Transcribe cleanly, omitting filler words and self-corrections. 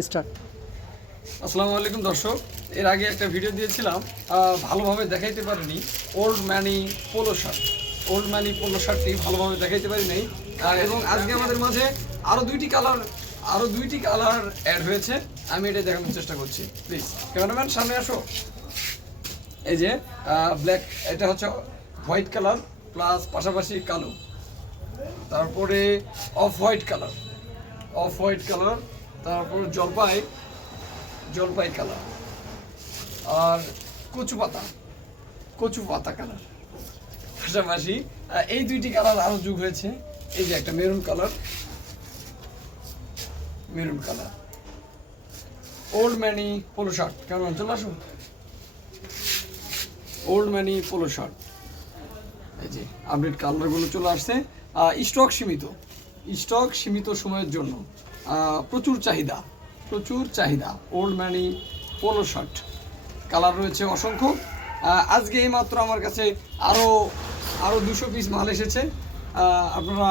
Start. আসসালামু আলাইকুম দর্শক, এর আগে একটা ভিডিও দিয়েছিলাম, ভালোভাবে দেখাইতে পারিনি। ওল্ড ম্যানি পোলো শার্টটি ভালোভাবে দেখাইতে পারি নাই। এবং আজকে আমাদের মাঝে আরও দুইটি কালার অ্যাড হয়েছে। আমি এটা দেখানোর চেষ্টা করছি। প্লিজ ক্যামেরাম্যান সামনে আসো। এই যে ব্ল্যাক, এটা হচ্ছে হোয়াইট কালার প্লাস পাশাপাশি কালো, তারপরে অফ হোয়াইট কালার, তারপর জলপাই কালার, আর কচু পাতা কালার। পাশাপাশি এই দুইটি কালার আরও যোগ হয়েছে। এই যে একটা maroon colour, old money polo shirt. কেমন চলে আসুন, ওল্ড ম্যানি পোলো শার্ট। এই যে আপডেট কালারগুলো চলে আসছে। স্টক সীমিত সময়ের জন্য, প্রচুর চাহিদা old money polo shirt. Colour রয়েছে অসংখ্য। আজকে এই মাত্র আমার কাছে আরও 200 পিস মাল এসেছে। আপনারা